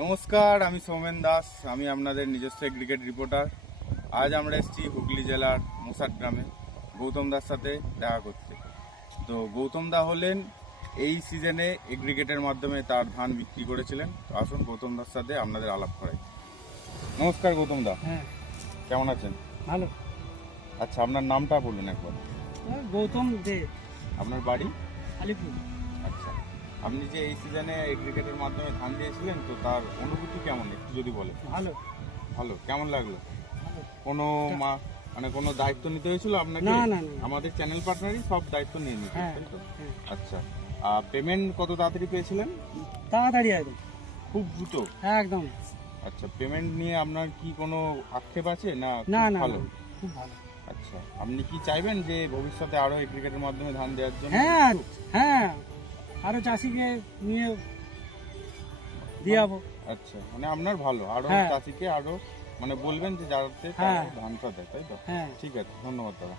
নমস্কার, আমি সৌমেন দাস। আমি আপনাদের নিজস্ব এগ্রিগেট রিপোর্টার। আজ আমরা এসেছি হুগলি জেলার মোসাট গ্রামে গৌতম দার সাথে দেখা করতে। তো গৌতম দা হলেন এই সিজনে এগ্রিগেটের মাধ্যমে তার ধান বিক্রি করেছিলেন। তো আসুন গৌতম দার সাথে আপনাদের আলাপ করাই। নমস্কার গৌতম দা। হ্যাঁ, কেমন আছেন? ভালো। আচ্ছা, আপনার নামটা বলুন একবার। গৌতম দে, আপনার বাড়ি? আলিপুর। আচ্ছা, আপনি যে এই সিজনে এগ্রিগেটের মাধ্যমে ধান দিয়েছিলেন, তো তার অনুভূতি কেমন একটু যদি বলেন। ভালো ভালো, কেমন লাগলো? ভালো। কোনো কোনো দায়িত্ব নিতে হয়েছিল আপনাকে? না না না। আমাদের চ্যানেল পার্টনারই সব দায়িত্ব নিয়ে নিয়েছে, হ্যাঁ, তাই তো? হ্যাঁ। আচ্ছা, পেমেন্ট কত তাড়াতাড়ি পেয়েছিলেন? তাড়াতাড়ি একদম। খুব দ্রুত? হ্যাঁ, একদম। আচ্ছা, পেমেন্ট নিয়ে আপনার কি কোনো আক্ষেপ আছে না? না খুব না ভালো। না, খুব ভালো। আচ্ছা, আপনি কি চাইবেন যে ভবিষ্যতে আরো এগ্রিগেটের মাধ্যমে ধান দেওয়ার জন্য? হ্যাঁ হ্যাঁ, আরো চাষিকে নিয়ে দিয়ে যাবো। আচ্ছা, মানে আপনার ভালো আরো হ্যাঁ। চাষিকে আরো বলবেন যে যাতে তারা হ্যাঁ। ধানটা দেয়, তাই তো? হ্যাঁ। ঠিক আছে, ধন্যবাদ দাদা।